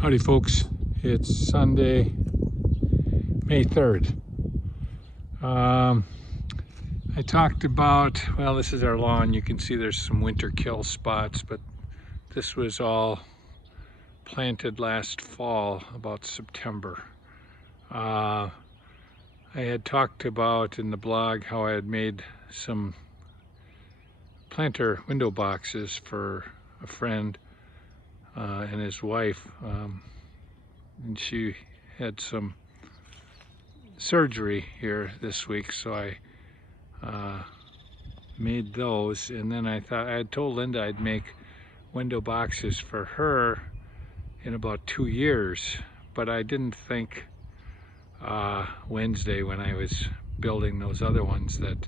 Howdy folks, it's Sunday, May 3rd. I talked about, well, this is our lawn. You can see there's some winter kill spots, but this was all planted last fall, about September. I had talked about in the blog how I had made some planter window boxes for a friend and his wife, and she had some surgery here this week, so I made those. And then I had told Linda I'd make window boxes for her in about 2 years, but I didn't think Wednesday when I was building those other ones that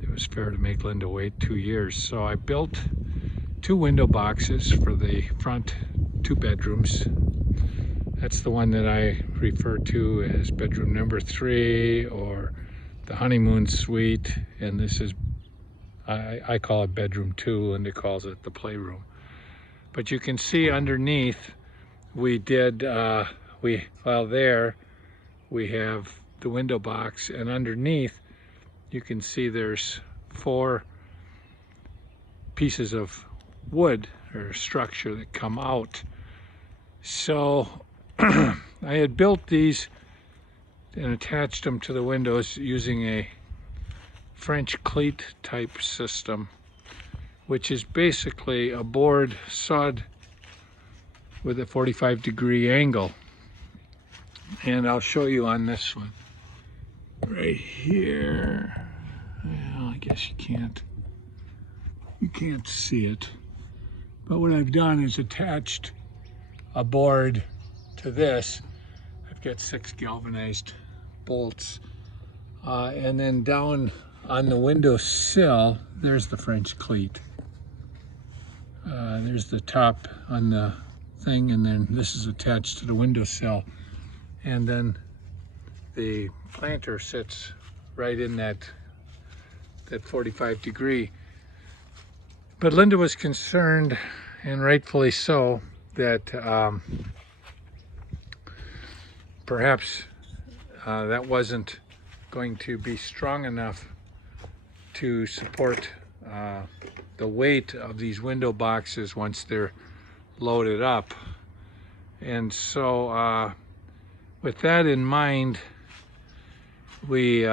it was fair to make Linda wait 2 years. So I built 2 window boxes for the front 2 bedrooms. That's the one that I refer to as bedroom number 3 or the honeymoon suite, and this is, I call it bedroom 2, Linda calls it the playroom. But you can see underneath we did, there we have the window box, and underneath you can see there's 4 pieces of wood or structure that come out. So I had built these and attached them to the windows using a French cleat type system, which is basically a board sawed with a 45-degree angle. And I'll show you on this one right here. Well, I guess you can't see it, but what I've done is attached a board to this. I've got 6 galvanized bolts, and then down on the window sill there's the French cleat. There's the top on the thing, and then this is attached to the window sill, and then the planter sits right in that 45 degree. But Linda was concerned, and rightfully so, that perhaps that wasn't going to be strong enough to support the weight of these window boxes once they're loaded up. And so with that in mind, we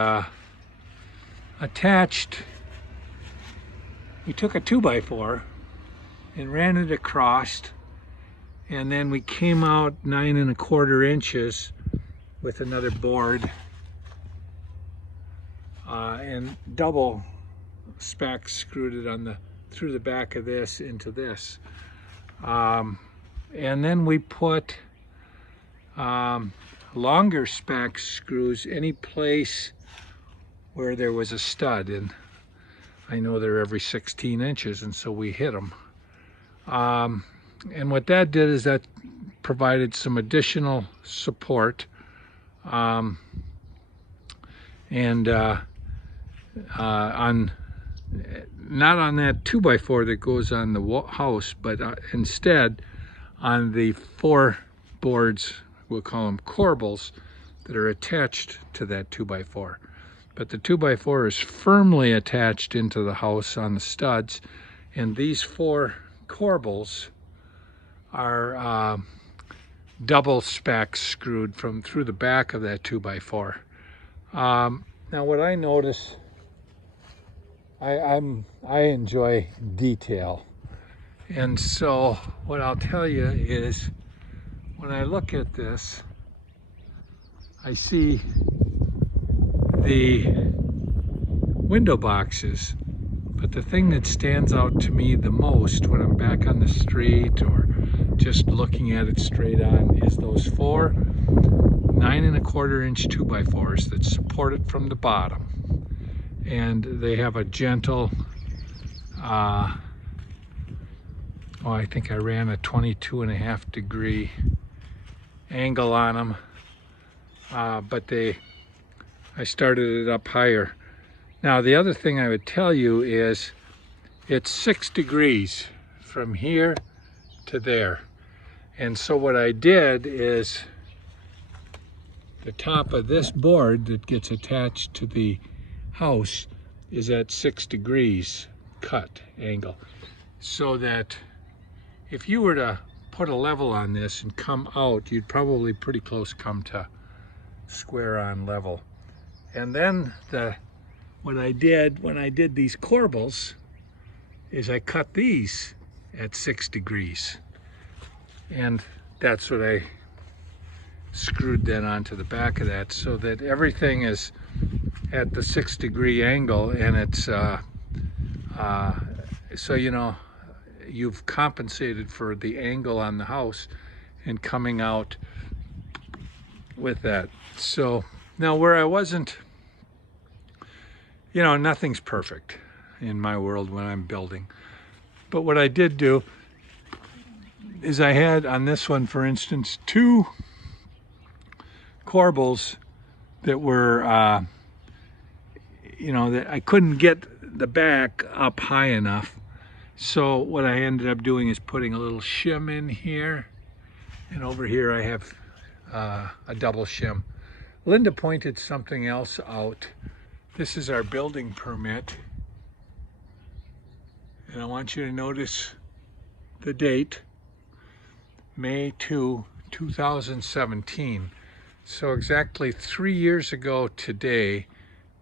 took a 2x4 and ran it across, and then we came out 9 1/4 inches with another board and double spec screwed it through the back of this into this, and then we put longer spec screws any place where there was a stud, and I know they're every 16 inches, and so we hit them. And what that did is that provided some additional support, and not on that 2x4 that goes on the house, but instead on the 4 boards, we'll call them corbels, that are attached to that 2x4. But the 2x4 is firmly attached into the house on the studs, and these 4 corbels are double spec screwed through the back of that 2x4. Now what I notice, I enjoy detail, and so what I'll tell you is when I look at this, I see the window boxes, but the thing that stands out to me the most when I'm back on the street or just looking at it straight on is those 4 9 1/4 inch 2x4s that support it from the bottom, and they have a gentle I think I ran a 22.5 degree angle on them, but I started it up higher. Now the other thing I would tell you is it's 6 degrees from here to there, And so what I did is the top of this board that gets attached to the house is at 6 degrees cut angle, so that if you were to put a level on this and come out, you'd probably pretty close come to square on level. And then what I did when I did these corbels is I cut these at 6 degrees, and that's what I screwed then onto the back of that, so that everything is at the 6 degree angle, and it's so you know you've compensated for the angle on the house and coming out with that. So now where I wasn't, you know, nothing's perfect in my world when I'm building, but what I did do is I had on this one, for instance, 2 corbels that were you know, that I couldn't get the back up high enough. So what I ended up doing is putting a little shim in here, and over here I have a double shim. Linda pointed something else out. This is our building permit, and I want you to notice the date, May 2, 2017. So exactly 3 years ago today,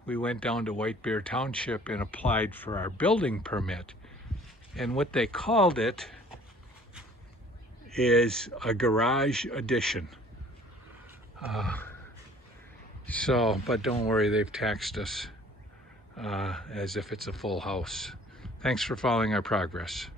we went down to White Bear Township and applied for our building permit. And what they called it is a garage addition. But don't worry, they've taxed us as if it's a full house. Thanks for following our progress.